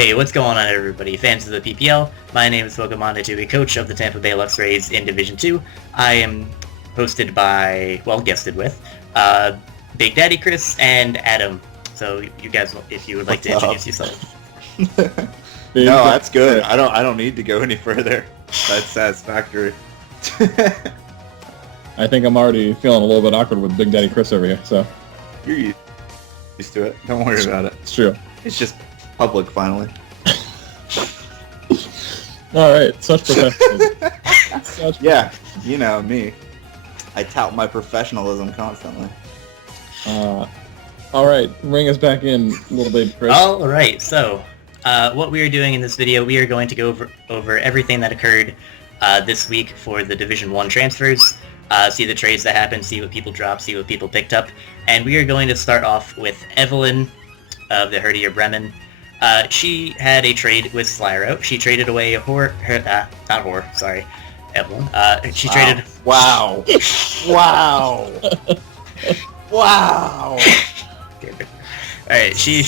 Hey, what's going on, everybody? Fans of the PPL, my name is Commentators, coach of the Tampa Bay Lux Rays in Division 2. I am hosted by, guested with, Big Daddy Chris and Adam. So you guys, if you would like to introduce yourself. No, that's good. I don't need to go any further. That's satisfactory. I think I'm already feeling a little bit awkward with Big Daddy Chris over here, so. You're used to it. Don't worry about it. It's true. It's just public, finally. Alright, such professionalism. Yeah, you know me. I tout my professionalism constantly. Alright, bring us back in a little bit, Chris. Alright, so, what we are doing in this video, we are going to go over everything that occurred this week for the Division 1 transfers, see the trades that happened, see what people dropped, see what people picked up, and we are going to start off with Evelyn of the Herdier Bremen. She had a trade with Slyroh. She traded away Evelyn. She traded... Wow. Wow. Wow. Alright, she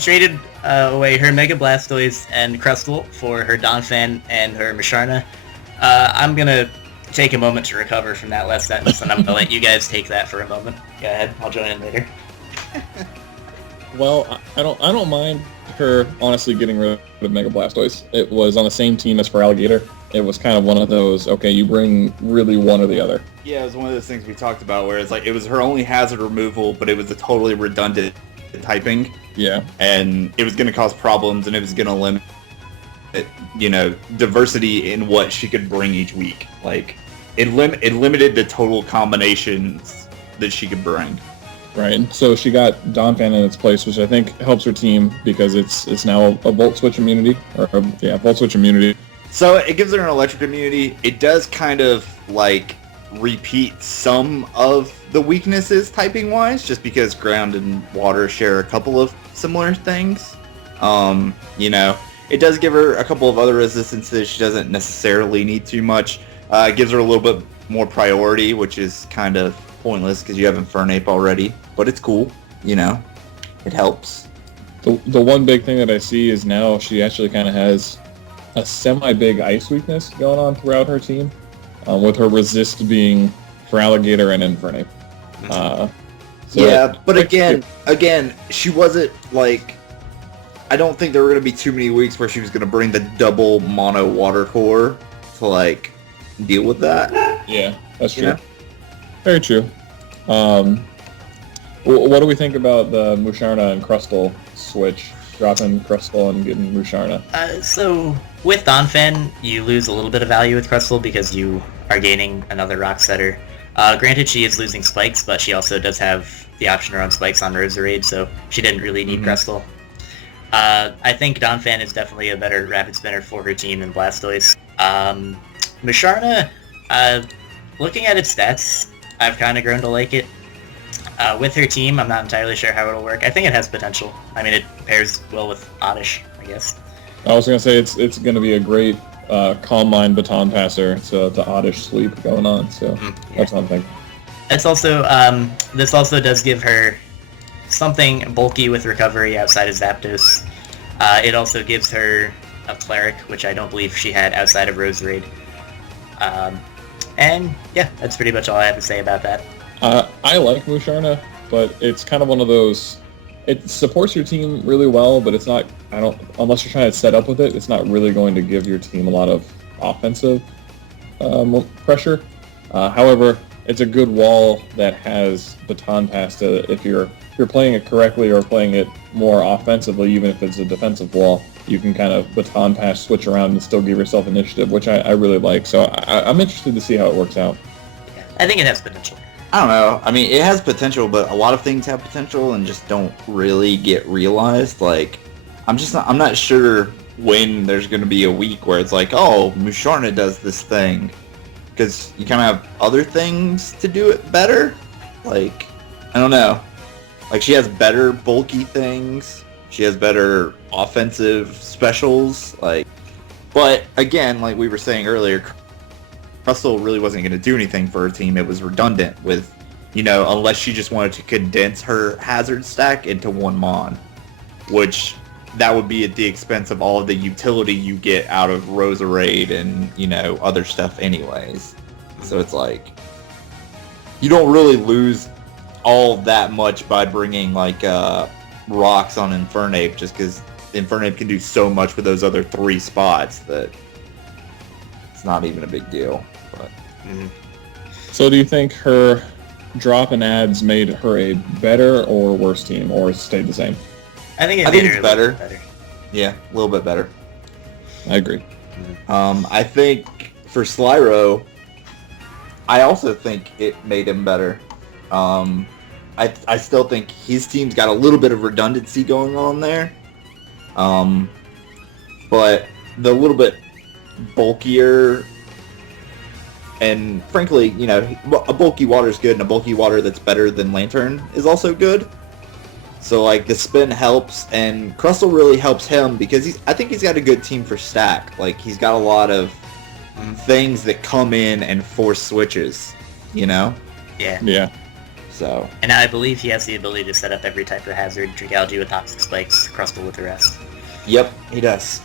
traded away her Mega Blastoise and Crustle for her Donphan and her Musharna. I'm gonna take a moment to recover from that last sentence, and I'm gonna let you guys take that for a moment. Go ahead, I'll join in later. Well, I don't mind her honestly getting rid of Mega Blastoise. It was on the same team as for Alligator. It was kind of one of those, okay, you bring really one or the other. Yeah, it was one of those things we talked about where it's like it was her only hazard removal, but it was a totally redundant typing. Yeah. And it was going to cause problems, and it was going to limit, diversity in what she could bring each week. Like, it limited the total combinations that she could bring. Right, so she got Donphan in its place, which I think helps her team because it's now a Volt Switch immunity, Volt Switch immunity. So it gives her an electric immunity. It does kind of, repeat some of the weaknesses typing-wise, just because ground and water share a couple of similar things. It does give her a couple of other resistances she doesn't necessarily need too much. It gives her a little bit more priority, which is kind of pointless because you have Infernape already, but it's cool, it helps. The one big thing that I see is now she actually kind of has a semi-big ice weakness going on throughout her team, with her resist being for Alligator and Infernape. But again, she wasn't I don't think there were going to be too many weeks where she was going to bring the double mono water core to deal with that. Yeah, that's true. Very true. What do we think about the Musharna and Crustle switch? Dropping Crustle and getting Musharna. So with Donphan, you lose a little bit of value with Crustle because you are gaining another Rock Setter. Granted, she is losing Spikes, but she also does have the option to run Spikes on Roserade, so she didn't really need Crustle. I think Donphan is definitely a better Rapid Spinner for her team than Blastoise. Musharna, looking at its stats, I've kind of grown to like it. With her team, I'm not entirely sure how it'll work. I think it has potential. I mean, it pairs well with Oddish, I guess. I was going to say it's going to be a great Calm Mind Baton Passer to Oddish Sleep going on, so that's one thing. It's also, this also does give her something bulky with recovery outside of Zapdos. It also gives her a Cleric, which I don't believe she had outside of Roserade. And yeah, that's pretty much all I have to say about that. I like Musharna, but it's kind of one of those. It supports your team really well, but it's not. Unless you're trying to set up with it, it's not really going to give your team a lot of offensive pressure. However, it's a good wall that has Baton Pass to if you're playing it correctly or playing it more offensively, even if it's a defensive wall, you can kind of Baton Pass switch around and still give yourself initiative, which I really like. So I'm interested to see how it works out. Yeah, I think it has potential. I don't know. I mean, it has potential, but a lot of things have potential and just don't really get realized. I'm not sure when there's going to be a week where it's Musharna does this thing. Because you kind of have other things to do it better. I don't know. She has better bulky things. She has better offensive specials. But again, like we were saying earlier, Crustle really wasn't going to do anything for her team. It was redundant with unless she just wanted to condense her hazard stack into one mon, which that would be at the expense of all of the utility you get out of Roserade and, other stuff anyways. So it's like, you don't really lose all that much by bringing, rocks on Infernape, just because Infernape can do so much with those other 3 spots that it's not even a big deal. But So do you think her drop and ads made her a better or worse team, or stayed the same? I think it's better. Yeah, a little bit better. I agree. I think for Slyroh, I also think it made him better. I still think his team's got a little bit of redundancy going on there. But the little bit bulkier, and frankly, a bulky water is good, and a bulky water that's better than Lantern is also good. So, the spin helps, and Crustle really helps him because I think he's got a good team for stack. He's got a lot of things that come in and force switches, Yeah. Yeah. So. And I believe he has the ability to set up every type of hazard, Dragalge with Toxic Spikes, Crustle with the rest. Yep, he does.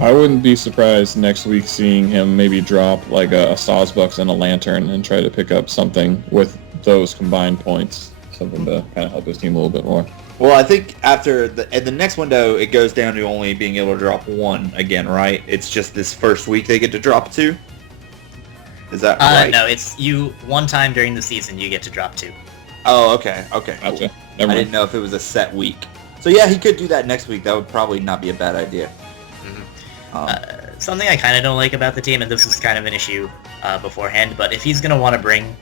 I wouldn't be surprised next week seeing him maybe drop a Sawsbucks and a Lantern and try to pick up something with those combined points. Something to kind of help his team a little bit more. Well, I think after the next window, it goes down to only being able to drop 1 again, right? It's just this first week they get to drop 2? Is that right? No, it's one time during the season you get to drop 2. Oh, okay. Gotcha. Cool. I didn't know if it was a set week. So yeah, he could do that next week. That would probably not be a bad idea. Something I kind of don't like about the team, and this was kind of an issue beforehand, but if he's going to want to bring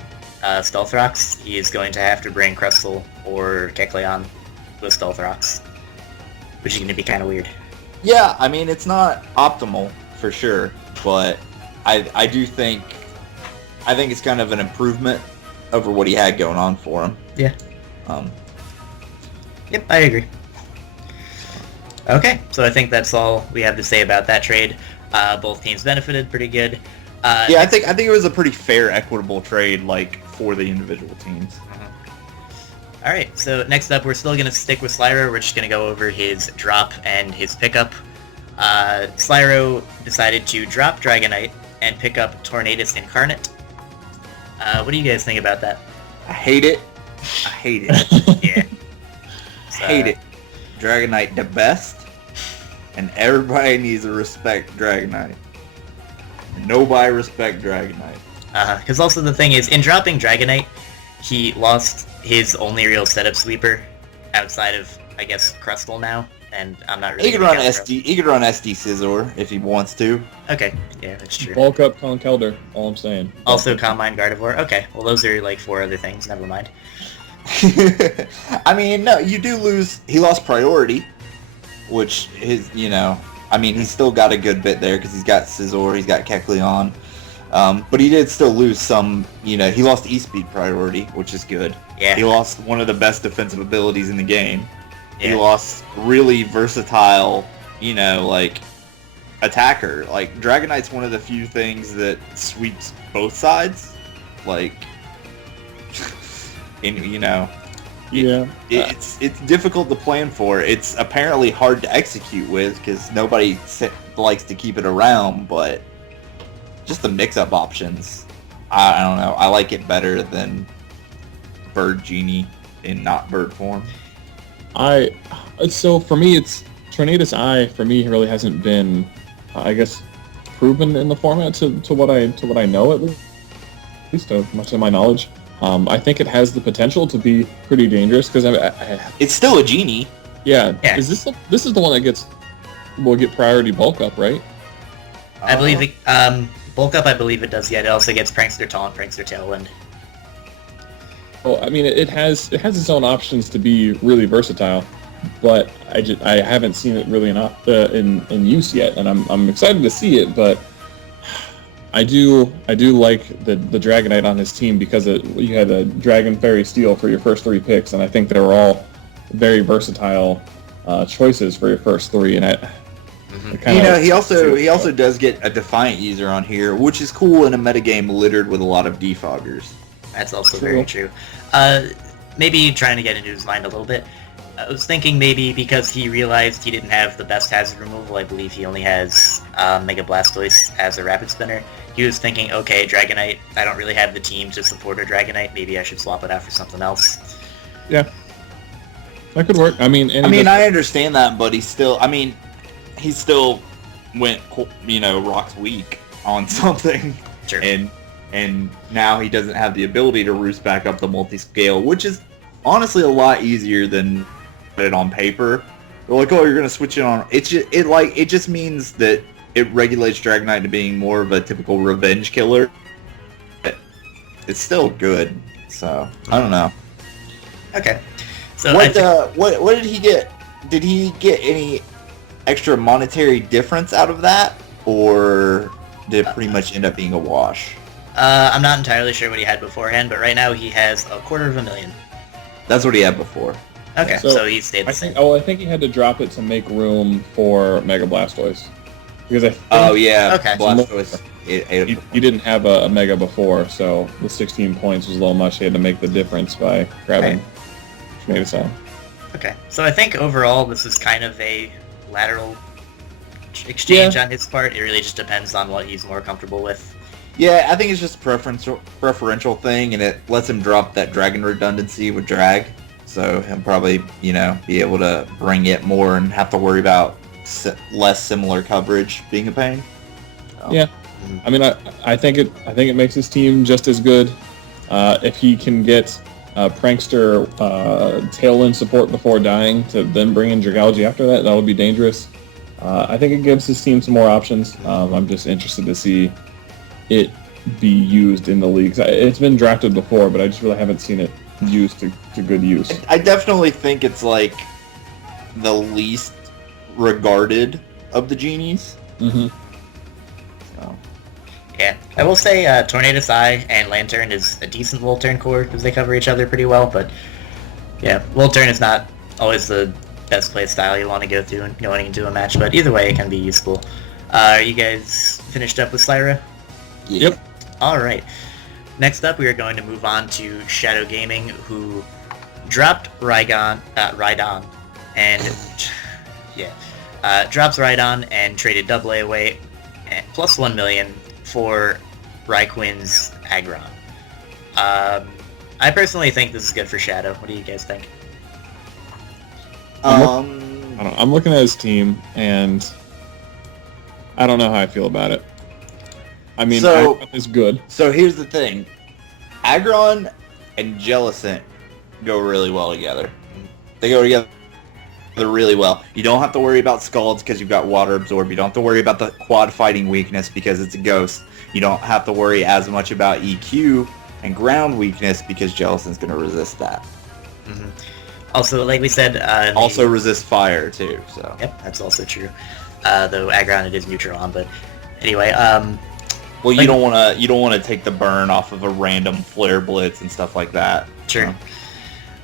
Stealth Rocks, he is going to have to bring Crustle or Kecleon with Stealth Rocks, which is going to be kind of weird. Yeah, I mean, it's not optimal, for sure, but I do think it's kind of an improvement over what he had going on for him. Yeah. Yep, I agree. Okay, so I think that's all we have to say about that trade. Both teams benefited pretty good. Yeah, I think it was a pretty fair, equitable trade, for the individual teams. All right, so next up, we're still going to stick with Slyroh. We're just going to go over his drop and his pickup. Slyroh decided to drop Dragonite and pick up Tornadus Incarnate. What do you guys think about that? I hate it. Yeah. Hate it. Dragonite the best, and everybody needs to respect Dragonite. Nobody respect Dragonite. Because also the thing is, in dropping Dragonite, he lost his only real setup sweeper outside of, I guess, Crustle now, and I'm not really... He could run SD Scizor if he wants to. Okay, yeah, that's true. Bulk up Conkeldurr, all I'm saying. Also Combine Gardevoir. Okay, well those are 4 other things, never mind. I mean, no, you do lose... He lost priority, which is, he's still got a good bit there because he's got Scizor, he's got Kecleon. But he did still lose some, he lost E-Speed priority, which is good. Yeah. He lost one of the best defensive abilities in the game. Yeah. He lost really versatile, attacker. Dragonite's one of the few things that sweeps both sides. Yeah. It's difficult to plan for. It's apparently hard to execute with because nobody likes to keep it around, but just the mix-up options, I don't know. I like it better than Bird Genie in not bird form. So for me, it's Tornadus Eye. For me, really hasn't been, I guess, proven in the format to what I know, at least to much of my knowledge. I think it has the potential to be pretty dangerous because it's still a genie. Yeah. Is this is the one that will get priority bulk up, right? I believe it, bulk up. I believe it does. Yeah, it also gets Prankster Taunt, Prankster Tailwind. Well, I mean, it has its own options to be really versatile, but I haven't seen it really in use yet, and I'm excited to see it, but. I do like the Dragonite on his team because you had a Dragon Fairy Steel for your first 3 picks, and I think they were all very versatile choices for your first 3. And he also does get a Defiant user on here, which is cool in a metagame littered with a lot of defoggers. That's also True. very true. Maybe trying to get into his mind a little bit. I was thinking maybe because he realized he didn't have the best hazard removal, I believe he only has Mega Blastoise as a Rapid Spinner. He was thinking, okay, Dragonite, I don't really have the team to support a Dragonite, maybe I should swap it out for something else. Yeah. That could work. I mean, I understand that, but he still went, Rock's weak on something. Sure. And now he doesn't have the ability to roost back up the multi-scale, which is honestly a lot easier than put it on paper. They're like, oh, you're gonna switch it on. It just means that it regulates Dragonite to being more of a typical revenge killer. It's still good, so I don't know. Okay. So what did he get? Did he get any extra monetary difference out of that, or did it pretty much end up being a wash? I'm not entirely sure what he had beforehand, but right now he has $250,000. That's what he had before. Okay, so he stayed the same. I think he had to drop it to make room for Mega Blastoise. Because okay. Blastoise. He didn't have a Mega before, so the 16 points was a little much. He had to make the difference by grabbing Schmadeasai. Okay, so I think overall this is kind of a lateral exchange on his part. It really just depends on what he's more comfortable with. Yeah, I think it's just a preferential thing, and it lets him drop that Dragon redundancy with Drag. So he'll probably, be able to bring it more and have to worry about less similar coverage being a pain. So. Yeah, I mean, I think it makes his team just as good. If he can get Prankster Tailwind support before dying to then bring in Dragalge after that would be dangerous. I think it gives his team some more options. I'm just interested to see it be used in the leagues. It's been drafted before, but I just really haven't seen it used to good use. I definitely think it's like the least regarded of the genies. Mm-hmm. So. Yeah, I will say Tornadus Eye and Lantern is a decent Volturn core because they cover each other pretty well, but yeah, Volturn is not always the best play style you want to go through and going into a match, but either way it can be useful. Are you guys finished up with Slyroh? Yep. Alright. Next up we are going to move on to Shadow Gaming, who dropped Rhydon and drops Rhydon and traded AA away at plus 1 million for RhyQuinn's Aggron. I personally think this is good for Shadow. What do you guys think? I'm looking at his team, and I don't know how I feel about it. I mean, Aggron is good. So here's the thing. Aggron and Jellicent go really well together. They go together really well. You don't have to worry about Scalds because you've got Water Absorb. You don't have to worry about the quad fighting weakness because it's a ghost. You don't have to worry as much about EQ and ground weakness because Jellicent's going to resist that. Mm-hmm. Also, like we said... also resist fire, too. So. Yep, that's also true. Though Aggron it is neutral on, but anyway... well, you don't want to take the burn off of a random Flare Blitz and stuff like that. Sure.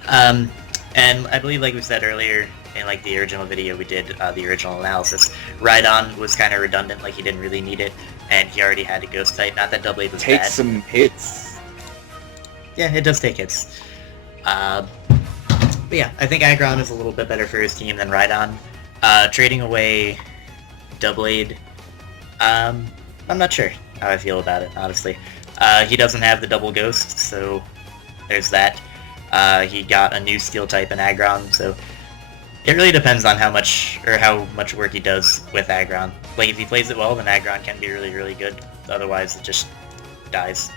And I believe, like we said earlier, in like the original video we did, the original analysis, Rhydon was kind of redundant, like he didn't really need it, and he already had a Ghost type. Not that Double A was Take bad. some hits. Yeah, it does take hits. But yeah, I think Aggron is a little bit better for his team than Rhydon. Trading away Double A, I'm not sure how I feel about it, honestly. He doesn't have the double ghost, so there's that. He got a new steel type in Aggron, so it really depends on how much work he does with Aggron. Like, if he plays it well, then Aggron can be really, really good. Otherwise, it just dies.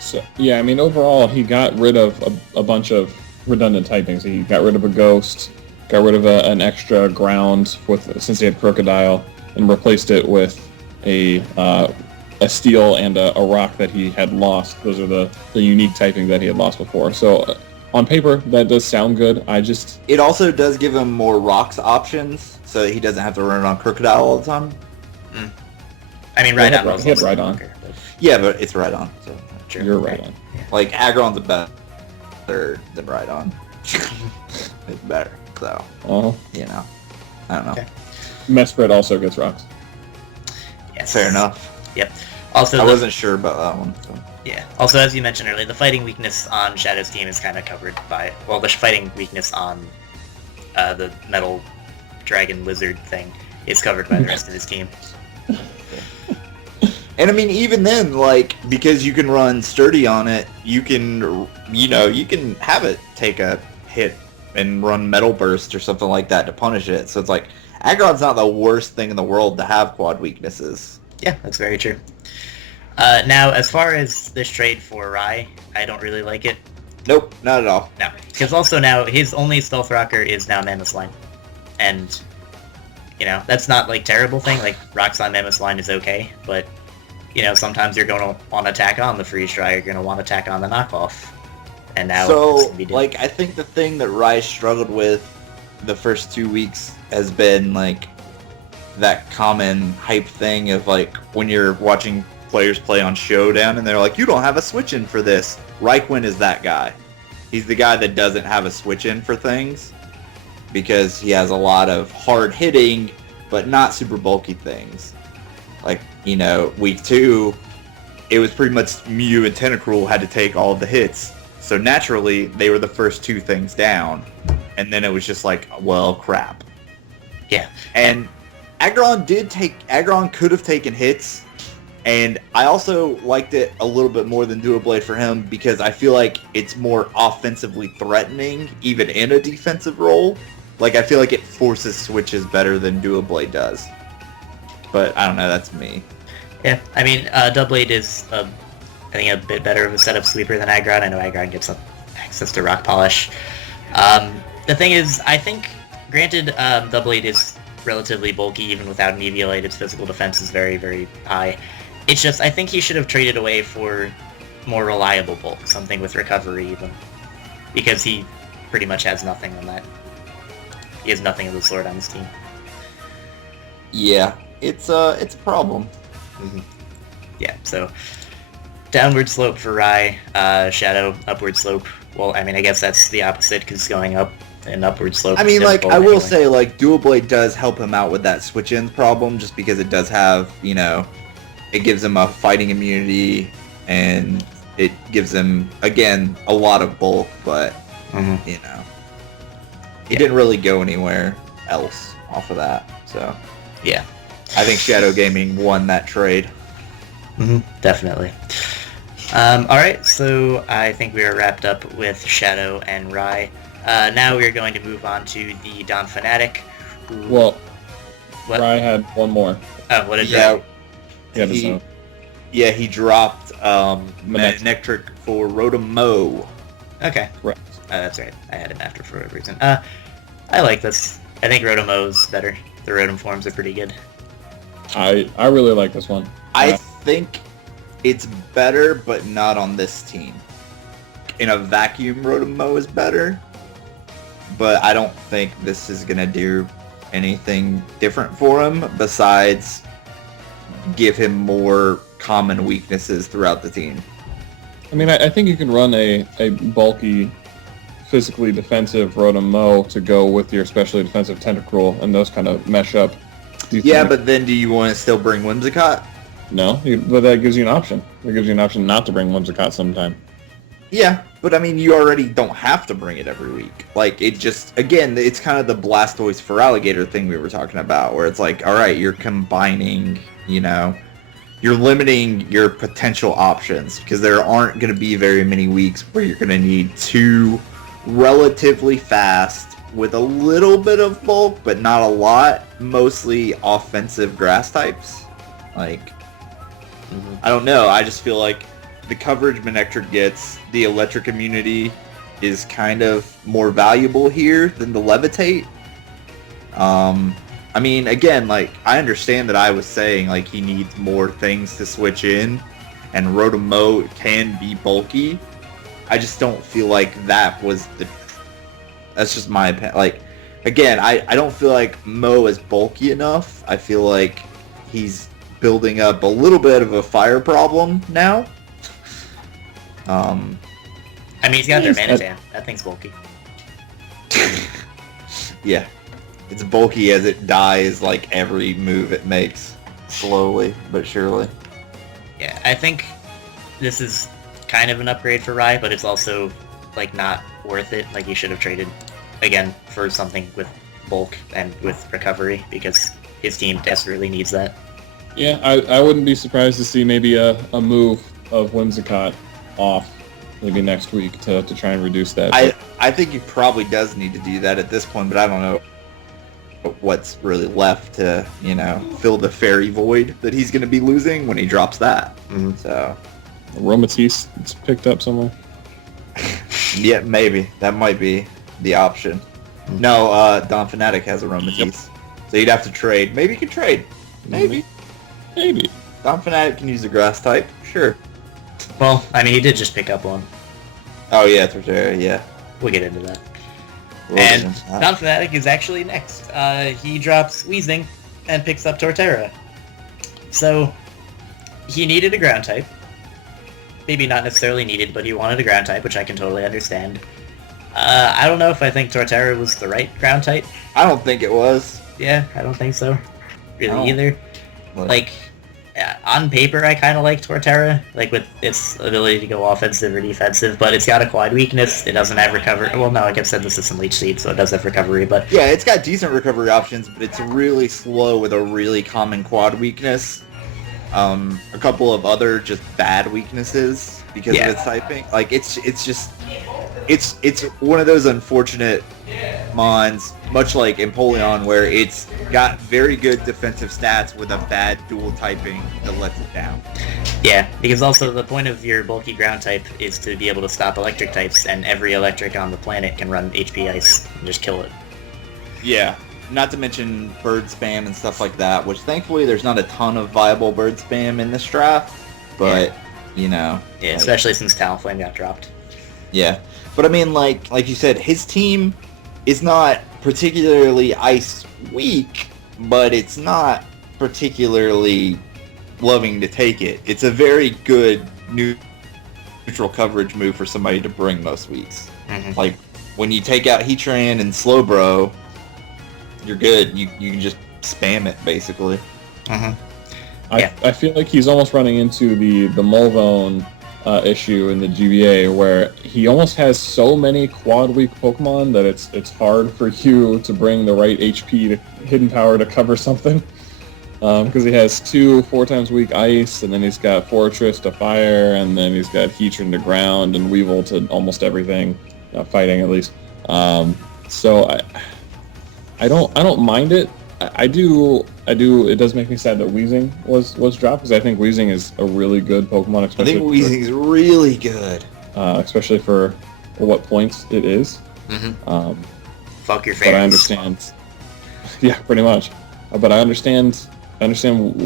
So yeah, I mean, overall, he got rid of a bunch of redundant typings. He got rid of a ghost, got rid of an extra ground since he had Crocodile, and replaced it with a steel and a rock that he had lost. Those are the unique typing that he had lost before. So on paper, that does sound good. It also does give him more rocks options, so that he doesn't have to run it on Crocodile all the time. Mm. I mean, Rhydon was also Rhydon. longer, but... Yeah, but it's Rhydon. So True. You're right on. Like, Aggron's better than Rhydon. It's better, so, I don't know. Okay. Mesprit also gets rocks. Yes. Fair enough. Yep. Also, I wasn't sure about that one. So. Yeah. Also, as you mentioned earlier, the fighting weakness on Shadow's team is kind of covered by... Well, the fighting weakness on the Metal Dragon Lizard thing is covered by the rest of his team. And I mean, even then, like, because you can run Sturdy on it, you can, you can have it take a hit and run Metal Burst or something like that to punish it. So it's like, Aggron's not the worst thing in the world to have quad weaknesses. Yeah, that's very true. Now, as far as this trade for Rye, I don't really like it. Nope, not at all. No, because also now his only Stealth Rocker is now Mammoth Line. And, that's not, like, terrible thing. Like, Rocks on Mammoth Line is okay, but, sometimes you're going to want to attack on the Freeze Dry, you're going to want to attack on the knockoff. And now so, like, I think the thing that Rye struggled with the first 2 weeks has been, like, that common hype thing of, like, when you're watching players play on Showdown and they're like, you don't have a switch-in for this. RhyQuinn is that guy. He's the guy that doesn't have a switch-in for things because he has a lot of hard-hitting but not super bulky things. Like, week 2, it was pretty much Mew and Tentacruel had to take all of the hits. So naturally, they were the first 2 things down. And then it was just like, well, crap. Yeah. And Aggron could have taken hits. And I also liked it a little bit more than Dual Blade for him because I feel like it's more offensively threatening, even in a defensive role. Like, I feel like it forces switches better than Dual Blade does. But, I don't know, that's me. Yeah, I mean, Dual Blade is, I think, a bit better of a setup sweeper than Aggron. I know Aggron gets access to Rock Polish. The thing is, I think, granted, Dual Blade is relatively bulky even without an Eviolite. Its physical defense is very, very high. It's just, I think he should have traded away for more reliable bulk, something with recovery even. Because he pretty much has nothing on that. He has nothing of the sort on his team. Yeah, it's a problem. Mm-hmm. Yeah, so downward slope for Rye, Shadow, upward slope. Well, I mean, I guess that's the opposite, because going up and upward slope. I mean, like, I will say, like, Dual Blade does help him out with that switch-in problem, just because it does have, it gives him a fighting immunity, and it gives him, again, a lot of bulk, but, he didn't really go anywhere else off of that, so. Yeah. I think Shadow Gaming won that trade. Mm-hmm, definitely. Alright, so I think we are wrapped up with Shadow and Rye. Now we are going to move on to TheDonphanatic. Well, Rye had one more. Oh, what did Rye? Yeah, he dropped Manectric for Rotom-Mow. Okay. Right. That's right. I had him after for whatever reason. I like this. I think Rotom-Mow's better. The Rotom forms are pretty good. I really like this one. I think it's better, but not on this team. In a vacuum, Rotom-Mow is better, but I don't think this is going to do anything different for him besides give him more common weaknesses throughout the team. I mean, I think you can run a bulky, physically defensive Rotom-Mow to go with your specially defensive Tentacruel, and those kind of mesh up. Yeah, but then do you want to still bring Whimsicott? No, but that gives you an option. It gives you an option not to bring Whimsicott sometime. Yeah, but I mean, you already don't have to bring it every week. Like, it just, again, it's kind of the Blastoise for Alligator thing we were talking about, where it's like, alright, you're combining, you're limiting your potential options, because there aren't going to be very many weeks where you're going to need 2 relatively fast, with a little bit of bulk, but not a lot, mostly offensive grass types. Like, I don't know, I just feel like the coverage Manectric gets, the electric immunity is kind of more valuable here than the Levitate. I mean, again, like, I understand that I was saying, like, he needs more things to switch in, and Rotom-Mow can be bulky. I just don't feel like that was the... That's just my opinion. Like, again, I don't feel like Mow is bulky enough. I feel like he's building up a little bit of a fire problem now. I mean, he's got their Manatan. That thing's bulky. Yeah. It's bulky as it dies, like, every move it makes. Slowly, but surely. Yeah, I think this is kind of an upgrade for Rye, but it's also like not worth it. Like you should have traded again for something with bulk and with recovery because his team desperately needs that. Yeah, I wouldn't be surprised to see maybe a move of Whimsicott off maybe next week to try and reduce that. I think he probably does need to do that at this point, but I don't know what's really left to, fill the fairy void that he's going to be losing when he drops that. Mm-hmm. So, Aromatisse, it's picked up somewhere. Yeah, maybe. That might be the option. Mm-hmm. No, DonPhanatic has Aromatisse. Yep. So you'd have to trade. Maybe you could trade. Maybe. DonPhanatic can use the grass type. Sure. Well, I mean, he did just pick up one. Oh, yeah, Torterra, yeah. We'll get into that. And DonPhanatic is actually next. He drops Weezing and picks up Torterra. So, he needed a ground type. Maybe not necessarily needed, but he wanted a ground type, which I can totally understand. I don't know if I think Torterra was the right ground type. I don't think it was. Yeah, I don't think so. Really either. Like, on paper, I kind of like Torterra, like with its ability to go offensive or defensive, but it's got a quad weakness. It doesn't have recovery. Well, no, I guess this is some leech seed, so it does have recovery, but... Yeah, it's got decent recovery options, but it's really slow with a really common quad weakness. A couple of other just bad weaknesses because of its typing. Like, it's one of those unfortunate mons, much like Empoleon, where it's got very good defensive stats with a bad dual typing that lets it down. Yeah, because also the point of your bulky ground type is to be able to stop electric types, and every electric on the planet can run HP Ice and just kill it. Yeah, not to mention bird spam and stuff like that, which thankfully there's not a ton of viable bird spam in this draft, but, Yeah, especially since Talonflame got dropped. Yeah, but I mean, like you said, his team is not particularly ice weak, but it's not particularly loving to take it. It's a very good neutral coverage move for somebody to bring most weeks. Mm-hmm. Like, when you take out Heatran and Slowbro, you're good. You can just spam it, basically. Mm-hmm. I feel like he's almost running into the Mulvone issue in the GBA, where he almost has so many quad weak Pokemon that it's hard for you to bring the right HP to hidden power to cover something. Because he has 2 4 times weak Ice, and then he's got Fortress to Fire, and then he's got Heatran to Ground, and Weevil to almost everything, fighting at least. So I don't mind it. I do. It does make me sad that Weezing was dropped, because I think Weezing is a really good Pokemon. I think Weezing is really good, especially for what points it is. Mm-hmm. Fuck your face. But I understand. Yeah, pretty much. But I understand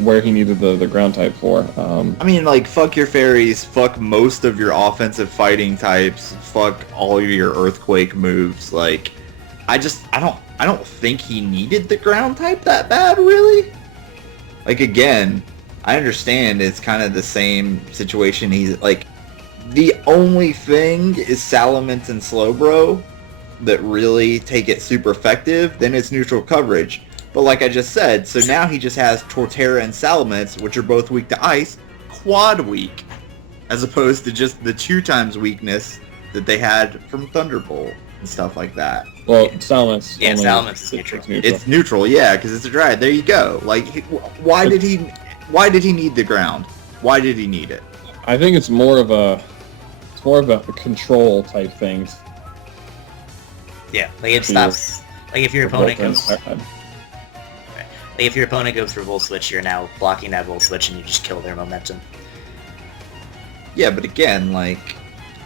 where he needed the ground type for. I mean, like, fuck your fairies, fuck most of your offensive fighting types, fuck all your earthquake moves. Like, I don't think he needed the ground type that bad, really. Like, again, I understand it's kind of the same situation. He's like, the only thing is Salamence and Slowbro that really take it super effective. Then it's neutral coverage. But like I just said, so now he just has Torterra and Salamence, which are both weak to ice, quad weak, as opposed to just the 2 times weakness that they had from Thunderbolt and stuff like that. Well, Salamence. Yeah, Salamence is neutral. It's neutral, yeah, because it's a dryad. There you go. Like, why did he need the ground? Why did he need it? I think it's more of a control type thing. Yeah, like it stops. Like if your opponent goes. Like if your opponent goes for Volt Switch, you're now blocking that Volt Switch and you just kill their momentum. Yeah, but again, like,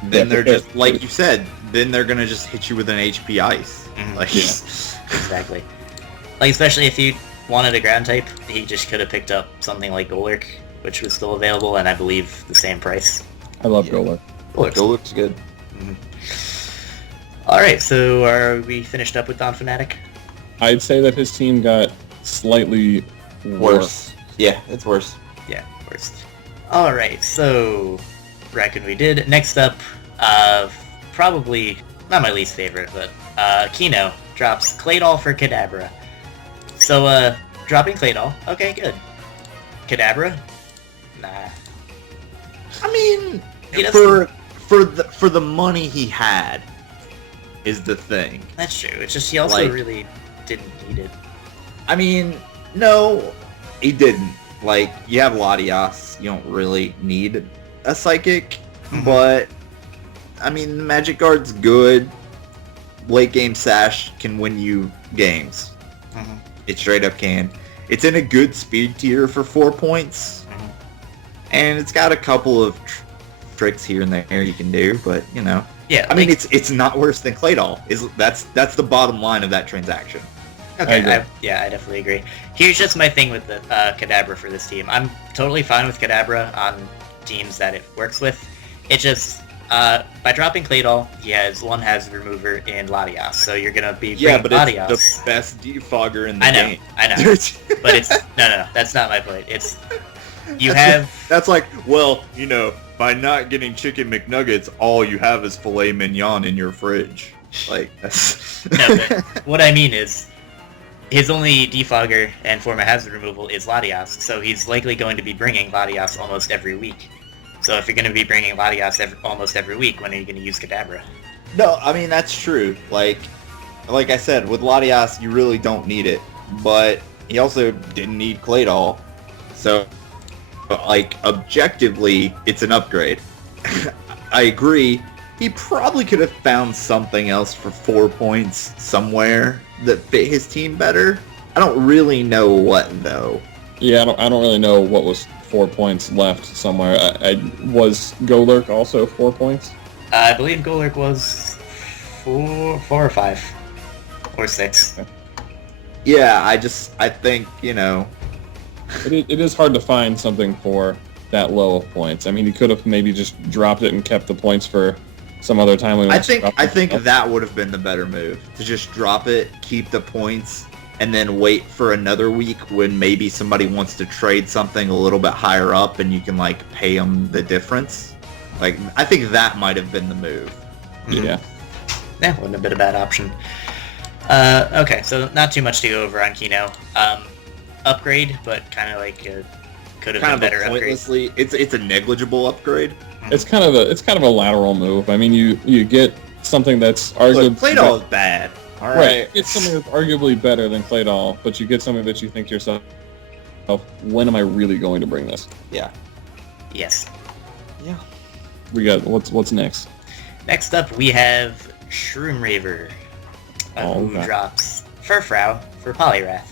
then they're just, like you said, then they're gonna just hit you with an HP Ice. Mm-hmm. Like, exactly. Like, especially if you wanted a ground type, he just could have picked up something like Golurk, which was still available, and I believe the same price. I love Golurk. Golurk's good. Mm-hmm. Alright, so are we finished up with DonPhanatic? I'd say that his team got slightly worse. Yeah, it's worse. Yeah, worst. Alright, so RhyQuinn we did. Next up, probably not my least favorite, but Keyno drops Claydol for Kadabra. So, dropping Claydol, okay, good. Kadabra? Nah. I mean, He doesn't- for the money he had, is the thing. That's true. It's just he also Like- really didn't need it. I mean, no, he didn't. Like, you have Latias, you don't really need a Psychic, but, I mean, the Magic Guard's good. Late game Sash can win you games. Mhm. It straight up can. It's in a good speed tier for 4 points, and it's got a couple of tricks here and there you can do, but, you know. Yeah, I mean, it's not worse than Claydol. That's the bottom line of that transaction. Okay, I definitely agree. Here's just my thing with the Kadabra for this team. I'm totally fine with Kadabra on teams that it works with. It just, by dropping Claydol, he has one hazard remover in Latias, so you're going to be bringing but Latias. it's the best defogger in the I know, game. I know. But it's, no, that's not my point. It's, you have... That's like, well, you know, by not getting Chicken McNuggets, all you have is filet mignon in your fridge. Like, that's... No, but what I mean is, his only defogger and form of hazard removal is Latias, so he's likely going to be bringing Latias almost every week. So if you're going to be bringing Latias almost every week, when are you going to use Kadabra? No, I mean, that's true. Like I said, with Latias, you really don't need it. But he also didn't need Claydol. So, like, objectively, it's an upgrade. I agree. He probably could have found something else for 4 points somewhere that fit his team better. I don't really know what, though. Yeah, I don't really know what was 4 points left somewhere. Was Golurk also 4 points? I believe Golurk was 4 or 5. Or 6. Yeah, I think, you know... It is hard to find something for that low of points. I mean, he could have maybe just dropped it and kept the points for some other time. When I think that would have been the better move. To just drop it, keep the points, and then wait for another week when maybe somebody wants to trade something a little bit higher up and you can, like, pay them the difference. Like, I think that might have been the move. Yeah. Yeah, wouldn't have been a bad option. Okay, so not too much to go over on Keyno. Upgrade, but kind of like could have been better upgrade. It's a negligible upgrade. It's kind of a lateral move. I mean, you get something that's arguably... Look, Claydol is bad. All right. It's something that's arguably better than Claydol, but you get something that you think to yourself, when am I really going to bring this? Yeah. Yes. Yeah. We got, what's next? Next up, we have Shroomraver, who drops Furfrou for Poliwrath.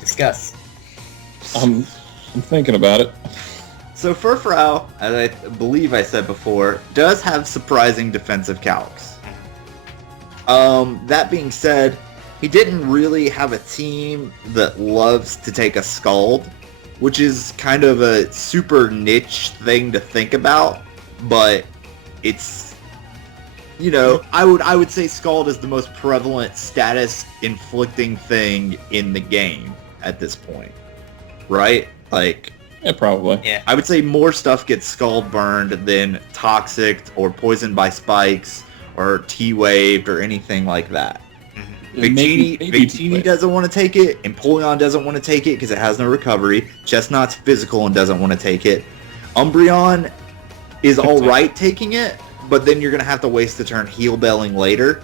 Discuss. I'm thinking about it. So Furfrou, as I believe I said before, does have surprising defensive calcs. That being said, he didn't really have a team that loves to take a Scald, which is kind of a super niche thing to think about, but it's, you know, I would say Scald is the most prevalent status inflicting thing in the game at this point, right? Like, Yeah, probably. Yeah. I would say more stuff gets Scald burned than Toxic or Poisoned by Spikes or T-Waved or anything like that. Victini doesn't want to take it, Empoleon doesn't want to take it because it has no recovery. Chestnut's physical and doesn't want to take it. Umbreon is alright taking it, but then you're going to have to waste the turn heal belling later.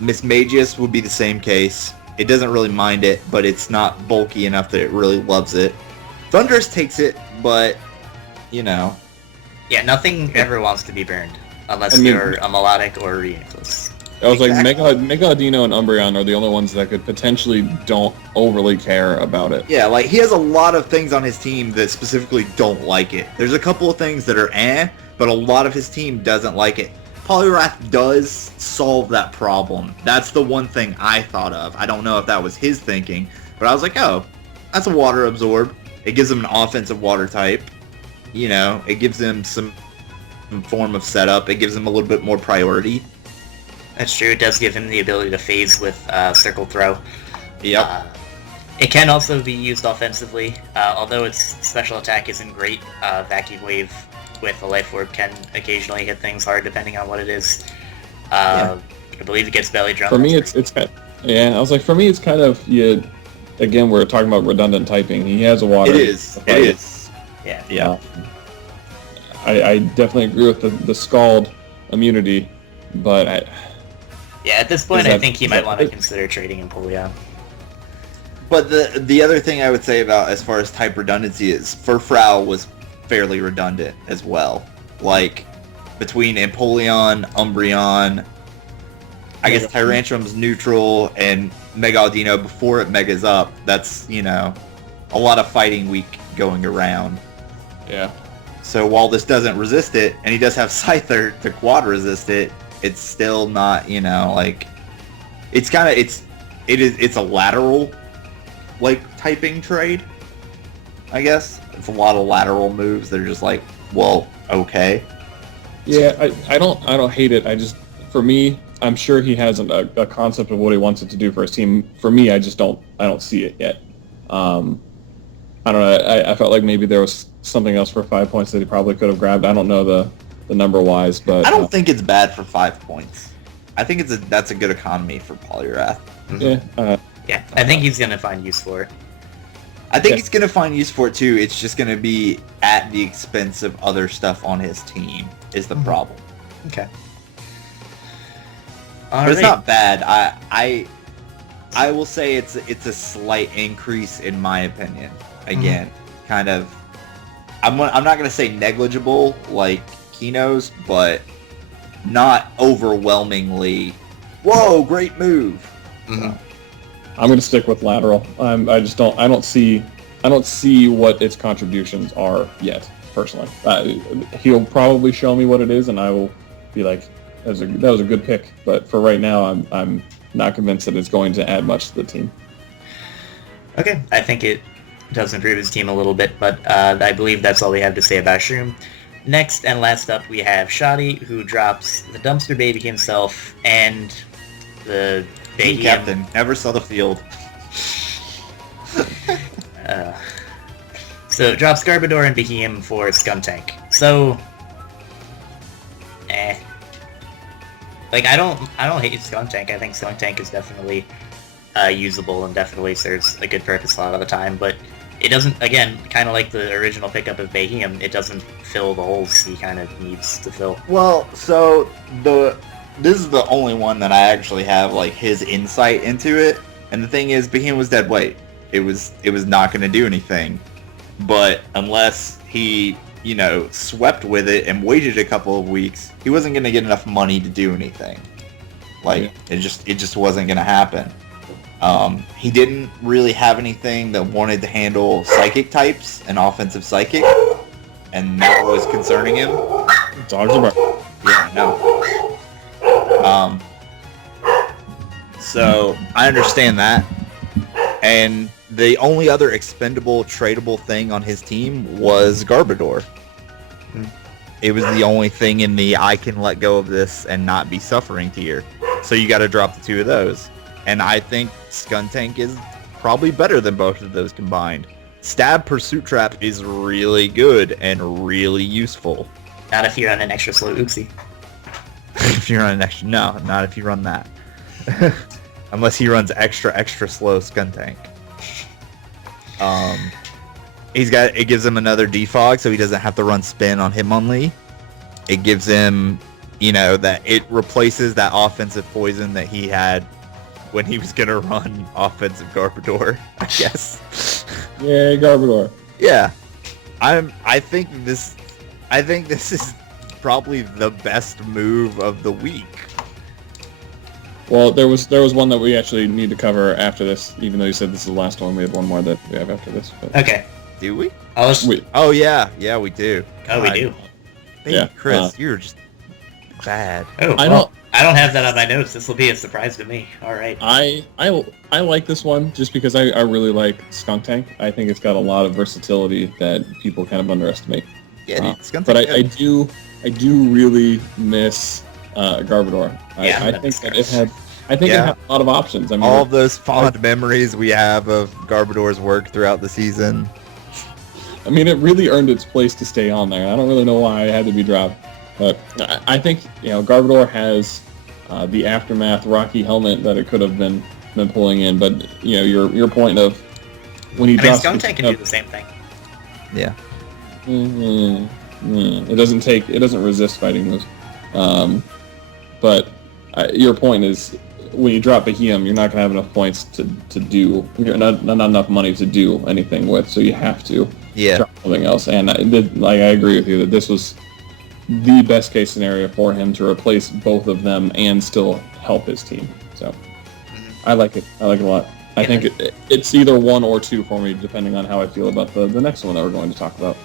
Mismagius would be the same case. It doesn't really mind it, but it's not bulky enough that it really loves it. Thundurus takes it, but, you know. Yeah, nothing ever wants to be burned, unless you're a Melodic or a Reuniclus. I was like, Mega Dino and Umbreon are the only ones that could potentially don't overly care about it. Yeah, like, he has a lot of things on his team that specifically don't like it. There's a couple of things that are but a lot of his team doesn't like it. Poliwrath does solve that problem. That's the one thing I thought of. I don't know if that was his thinking, but I was like, oh, that's a Water Absorb. It gives him an offensive Water type. You know, it gives him some form of setup. It gives him a little bit more priority. That's true. It does give him the ability to phase with Circle Throw. Yep. It can also be used offensively, although its special attack isn't great. Vacuum Wave with a Life Orb can occasionally hit things hard depending on what it is. I believe it gets Belly Drum. For me, it's kind of, yeah. I was like, for me, it's kind of again, we're talking about redundant typing. He has a Water. It is. Yeah. Yeah. I definitely agree with the Scald immunity, but Yeah, at this point, I think he might want to right? consider trading Empoleon. But the other thing I would say about as far as type redundancy is Furfrou was fairly redundant as well. Like, between Empoleon, Umbreon, I guess Tyrantrum's neutral, and Mega Audino before it Megas up, that's, you know, a lot of fighting weak going around. Yeah. So while this doesn't resist it, and he does have Scyther to quad resist it, it's still not, you know, like, it's kind of, it's a lateral, like, typing trade, I guess. It's a lot of lateral moves that are just like, well, okay. Yeah, I don't hate it. I just, for me, I'm sure he has a concept of what he wants it to do for his team. For me, I don't see it yet. I don't know. I felt like maybe there was something else for 5 points that he probably could have grabbed. I don't know the number wise, but I don't think it's bad for 5 points. I think that's a good economy for Poliwrath. yeah. Yeah, I think he's going to find use for it. I think he's going to find use for it too. It's just going to be at the expense of other stuff on his team is the problem. Okay. But it's not bad. I will say it's a slight increase in my opinion. Again, kind of. I'm not going to say negligible like Keyno's, but not overwhelmingly. Whoa, great move. Mm-hmm. I'm going to stick with lateral. I don't see what its contributions are yet. Personally, he'll probably show me what it is, and I will be like, that was a good pick. But for right now, I'm not convinced that it's going to add much to the team. Okay, I think it does improve his team a little bit, but I believe that's all we have to say about Shroom. Next and last up, we have Schady, who drops the Dumpster Baby himself and the Team captain never saw the field. So it drops Garbodor and Behemoth for Skuntank. So, like I don't hate Skuntank. I think Skuntank is definitely usable and definitely serves a good purpose a lot of the time. But it doesn't. Again, kind of like the original pickup of Behemoth, it doesn't fill the holes he kind of needs to fill. Well, so this is the only one that I actually have like his insight into it. And the thing is, Behemoth was dead weight. It was not going to do anything. But unless he, you know, swept with it and waited a couple of weeks, he wasn't going to get enough money to do anything. Like, it just wasn't going to happen. He didn't really have anything that wanted to handle psychic types and offensive psychic, and that was concerning him. Dogs are barking. Yeah, no. So I understand that, and the only other expendable, tradable thing on his team was Garbodor. It was the only thing in the I can let go of this and not be suffering tier. So you got to drop the two of those. And I think Skuntank is probably better than both of those combined. Stab Pursuit Trap is really good and really useful. Not if you run an extra slow Uxie. If you run an extra... No, not if you run that. Unless he runs extra slow Skuntank. It gives him another defog, so he doesn't have to run spin on Hitmonlee. It gives him, you know, that it replaces that offensive poison that he had when he was gonna run offensive Garbodor, I guess. Yay, Garbodor. Yeah, I think this is probably the best move of the week. Well, there was one that we actually need to cover after this, even though you said this is the last one. We have one more that we have after this. But... Okay. Do we? Oh, yeah, we do. Oh, we do. Hey, Chris, you're just bad. Oh, I don't have that on my notes. This will be a surprise to me. All right. I like this one just because I really like Skuntank. I think it's got a lot of versatility that people kind of underestimate. Yeah, dude, Skuntank. But I do really miss Garbodor. Yeah, I think that it had a lot of options. I mean, all of those fond memories we have of Garbodor's work throughout the season. I mean, it really earned its place to stay on there. I don't really know why it had to be dropped, but I think, you know, Garbodor has the Aftermath Rocky helmet that it could have been pulling in. But you know, your point of when he drops, Skuntank can do the same thing. Yeah. It doesn't resist fighting moves. But your point is, when you drop Behemoth, you're not going to have enough points to do, you're not enough money to do anything with, so you have to drop something else. And I agree with you that this was the best case scenario for him to replace both of them and still help his team. So I like it. I like it a lot. I think it's either 1 or 2 for me, depending on how I feel about the next one that we're going to talk about.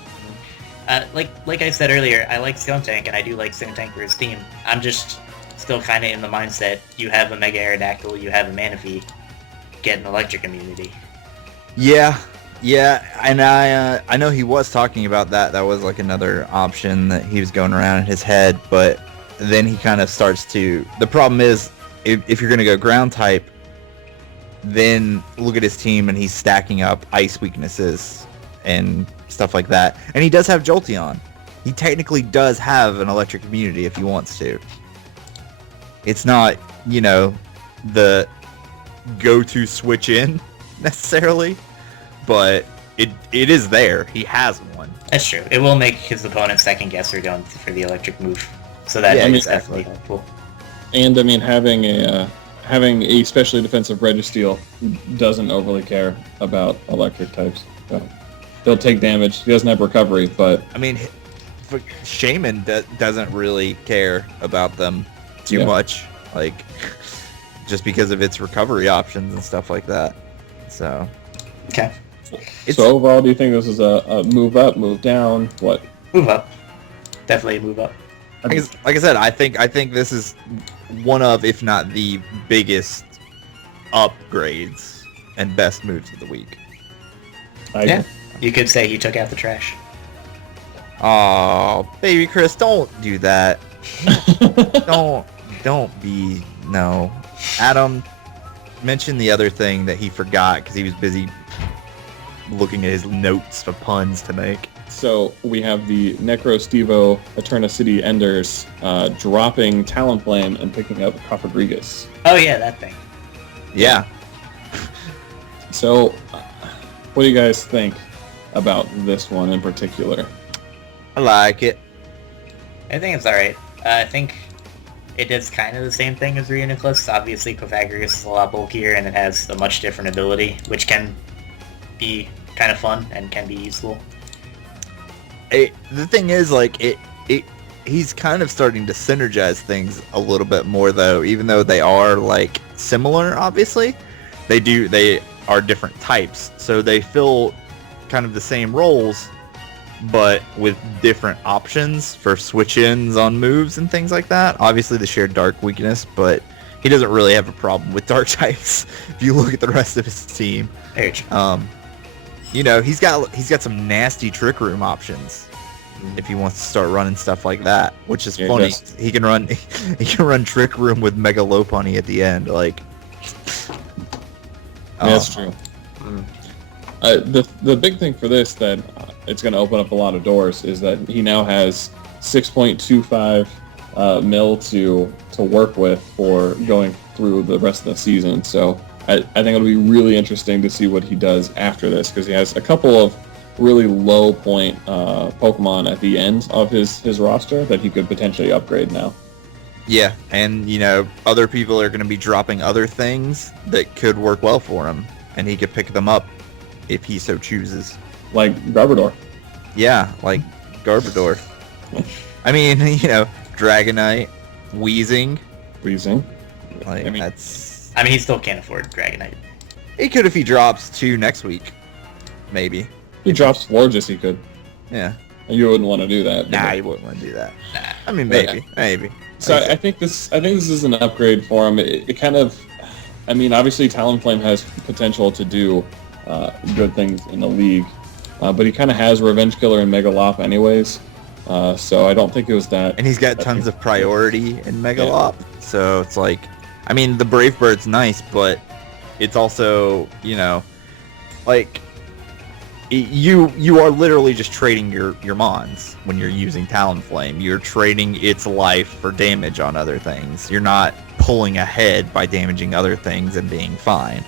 Like I said earlier, I like Skuntank, and I do like Skuntank for his team. I'm just still kind of in the mindset, you have a Mega Aerodactyl, you have a Manaphy, get an electric immunity. Yeah, and I know he was talking about that. That was like another option that he was going around in his head, but then he kind of starts to... The problem is, if you're going to go ground type, then look at his team and he's stacking up ice weaknesses and stuff like that. And he does have Jolteon. He technically does have an electric immunity if he wants to. It's not, the go-to switch in necessarily, but it is there. He has one. That's true. It will make his opponent second guess her going for the electric move. So that is definitely helpful. And I mean, having a specially defensive Registeel doesn't overly care about electric types. So they'll take damage. He doesn't have recovery, but I mean, Shaman doesn't really care about them too much, like just because of its recovery options and stuff like that. So okay. So overall, do you think this is a move up, move down? What? Move up. Definitely a move up. Like I said, I think this is one of, if not the biggest upgrades and best moves of the week. Yeah, you could say he took out the trash. Oh, baby Chris, don't do that. Don't be... No. Adam mentioned the other thing that he forgot because he was busy looking at his notes of puns to make. So we have the NecroStevo Eternity Enders dropping Talonflame and picking up Cofagrigus. Oh yeah, that thing. Yeah. So, what do you guys think about this one in particular? I like it. I think it's alright. I think it does kind of the same thing as Reuniclus. Obviously, Cofagrigus is a lot bulkier and it has a much different ability, which can be kind of fun and can be useful. The thing is, like, he's kind of starting to synergize things a little bit more, though, even though they are, like, similar, obviously. They are different types, so they fill kind of the same roles, but with different options for switch-ins on moves and things like that. Obviously, the shared dark weakness, but he doesn't really have a problem with dark types if you look at the rest of his team. He's got some nasty Trick Room options if he wants to start running stuff like that, which is funny. He can run Trick Room with Mega Lopunny at the end, like. That's true. The big thing for this that it's going to open up a lot of doors is that he now has 6.25 mil to work with for going through the rest of the season. So I think it'll be really interesting to see what he does after this, because he has a couple of really low point Pokemon at the end of his roster that he could potentially upgrade now. Yeah, and other people are going to be dropping other things that could work well for him, and he could pick them up if he so chooses. Like Garbodor. Yeah, like Garbodor. I mean, Dragonite, Weezing. Like, he still can't afford Dragonite. He could if he drops 2 next week. Maybe. He drops Florges, he could. Yeah. And you wouldn't want to do that. Nah, you wouldn't want to do that. I mean, maybe. So I think this is an upgrade for him. It kind of, obviously Talonflame has potential to do good things in the league, but he kind of has Revenge Killer and Megalop anyways. So I don't think it was that. And he's got tons of priority in Megalop, so it's like, the Brave Bird's nice, but it's also, like, you are literally just trading your Mons when you're using Talonflame. You're trading its life for damage on other things. You're not pulling ahead by damaging other things and being fine.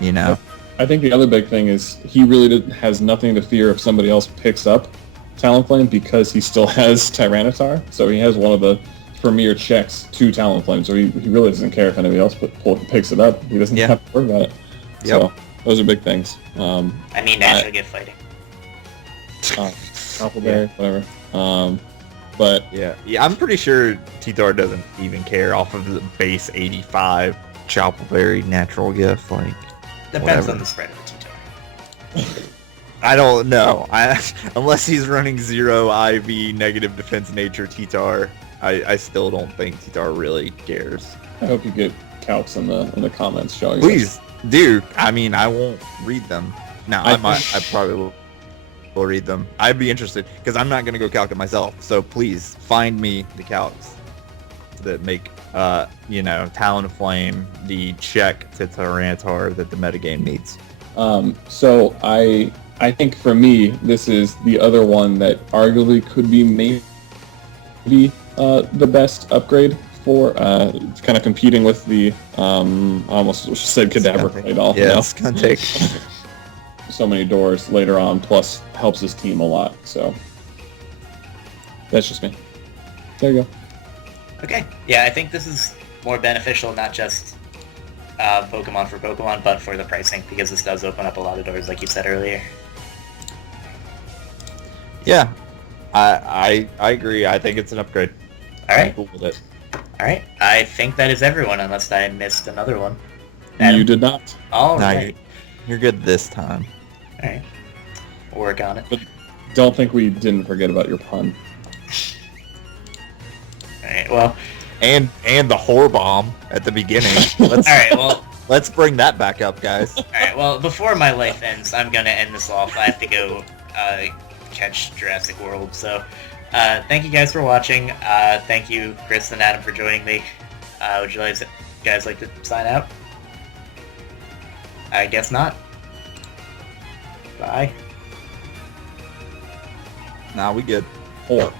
I think the other big thing is he really has nothing to fear if somebody else picks up Talonflame because he still has Tyranitar, so he has one of the premier checks to Talonflame, so he really doesn't care if anybody else picks it up. He doesn't have to worry about it. Yep. So those are big things. I mean, natural gift fighting. Appleberry, whatever. But yeah, I'm pretty sure T-Tar doesn't even care off of the base 85 Choppleberry natural gift. Like, depends whatever. on the spread of the T-Tar. I don't know. Unless he's running 0 IV negative defense nature T-Tar, I still don't think T-Tar really cares. I hope you get calcs in the comments showing. Please, dude. I mean, I won't read them. No, I probably will read them. I'd be interested because I'm not gonna go calc it myself. So please find me the calcs that make Talonflame the check to Tyranitar that the metagame needs. So I think for me this is the other one that arguably could be maybe the best upgrade for it's kind of competing with the I almost said Kadabra Plate all. Yeah, it's gonna take so many doors later on, plus helps his team a lot. So that's just me. There you go. Okay. Yeah, I think this is more beneficial, not just Pokemon for Pokemon, but for the pricing, because this does open up a lot of doors, like you said earlier. Yeah, I agree. I think it's an upgrade. All right. I'm cool with it. All right. I think that is everyone, unless I missed another one. You did not. All No, right. you're good this time. All right. We'll work on it. But don't think we didn't forget about your pun. All right. Well. And the whore bomb at the beginning. All right. Well. Let's bring that back up, guys. All right. Well, before my life ends, I'm gonna end this off. I have to go catch Jurassic World. So, thank you guys for watching. Thank you, Chris and Adam, for joining me. Would you guys like to sign out? I guess not. Bye. Nah, we good. Or